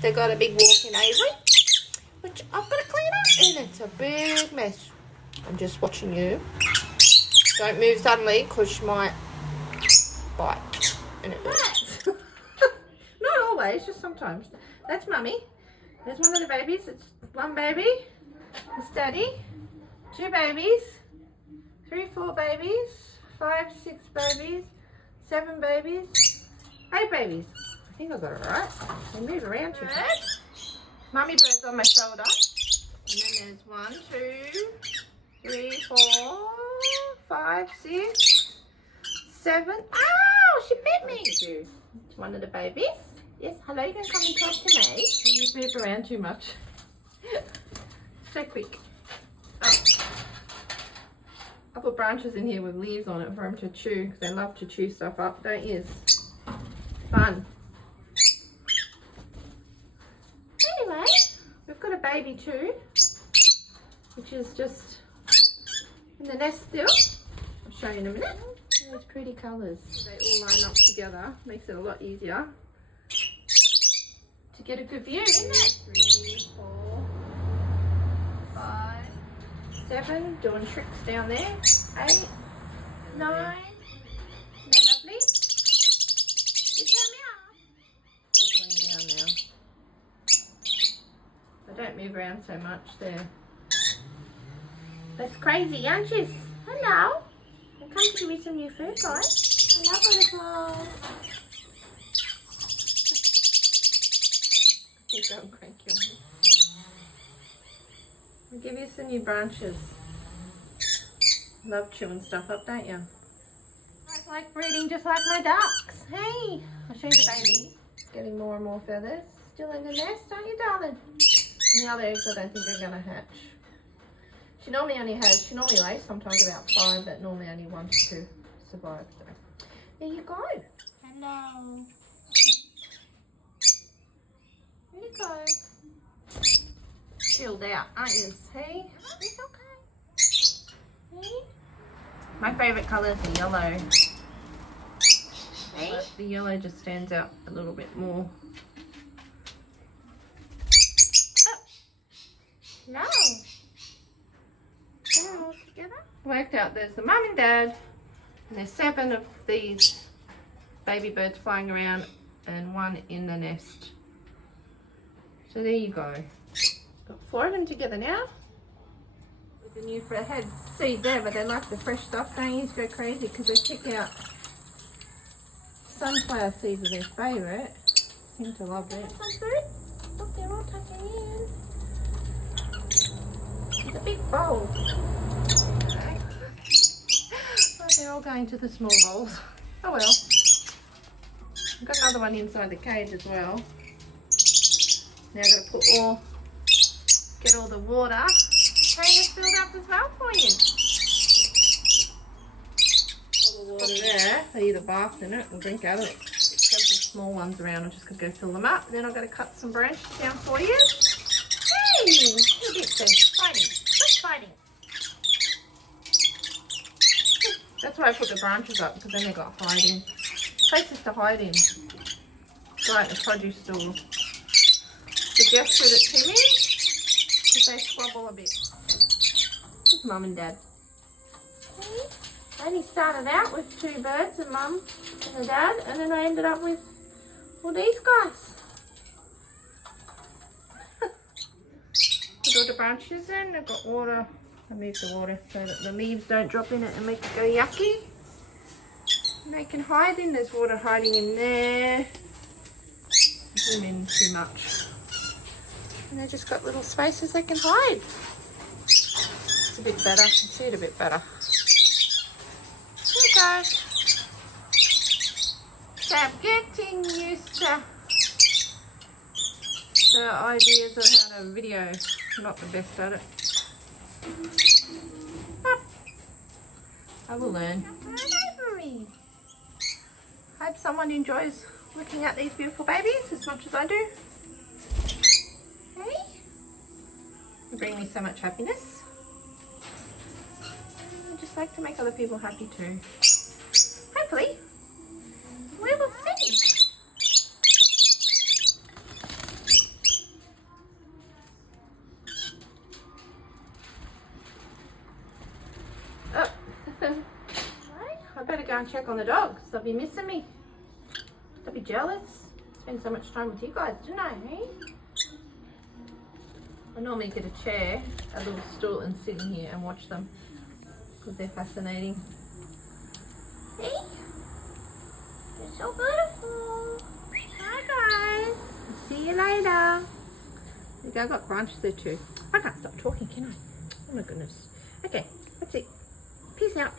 They got a big walk in aviary, which I've got to clean up, and it's a big mess. I'm just watching you. Don't move suddenly, because she might bite. And it hurts. Not always, just sometimes. That's Mummy. There's one of the babies. It's one baby. It's Daddy. 2 babies. 3, 4 babies. 5, 6 babies. 7 babies. 8 babies. I think I got it right. They move around too much. Mummy bird's on my shoulder. And then there's 1, 2, 3, 4, 5, 6, 7. Ow! She bit me. It's one of the babies. Yes, hello, you can come and talk to me. You move around too much. So quick. Oh. I put branches in here with leaves on it for them to chew, because they love to chew stuff up, don't you? Fun. Anyway, we've got a baby too, which is just in the nest still. I'll show you in a minute. Those pretty colours. They all line up together. Makes it a lot easier to get a good view, isn't it? 3, 4, 5, 7. Doing tricks down there. 8, 9. Isn't that lovely? Is that meow? They're going down now. I don't move around so much there. That's crazy, aren't you? Hello. I've come to give you some new food, guys. Hello, butterfly. Keep going, cranky on me. I'll give you some new branches. Love chewing stuff up, don't you? I like breeding just like my ducks. Hey, I'll show you the baby. Getting more and more feathers. Still in the nest, aren't you, darling? And the other eggs, I don't think they're going to hatch. She normally lays sometimes about 5, but normally only 1 to 2 survive. So there you go. Hello. There you go. Chilled out, aren't you? Hey, it's okay. Hey. My favourite colour is the yellow. Hey. But the yellow just stands out a little bit more. Oh. No. They're all together. Worked out there's the mum and dad, and there's 7 of these baby birds flying around and 1 in the nest. So there you go. Got 4 of them together now. With the new head seed there, but they like the fresh stuff. Don't use go crazy because they pick out sunflower seeds are their favourite. Seem to love them. Some food? Look, they're all tucking in. It's a big bowl. Oh, they're all going to the small bowls. Oh well. I've got another one inside the cage as well. Now I've got to get all the water containers filled up as well for you. All the water there, they either bath in it or drink out of it. There's several small ones around, I'm just going to go fill them up. And then I've got to cut some branches down for you. Hey, little bit there, fighting, quit fighting. That's why I put the branches up, because then they've got hiding places to hide in. Right, the produce store. Suggest with it to me because they squabble a bit. With Mum and Dad. I only started out with 2 birds, a mum and a dad, and then I ended up with all these guys. Put all the branches in, they've got water. I moved the water so that the leaves don't drop in it and make it go yucky. And they can hide in, there's water hiding in there. Zoom in too much. And they've just got little spaces they can hide. It's a bit better. You can see it a bit better. There you go. So I'm getting used to the ideas of how to video. I'm not the best at it. But I will learn. Hope someone enjoys looking at these beautiful babies as much as I do. They bring me so much happiness. I just like to make other people happy too. Hopefully, we will see. go and check on the dogs. They'll be missing me. They'll be jealous. Spend so much time with you guys, didn't I, eh? I normally get a chair, a little stool, and sit in here and watch them because they're fascinating. Hey, you're so beautiful. Hi guys. See you later. Look, I've got branches there too. I can't stop talking, can I? Oh my goodness. Okay, that's it. Peace out.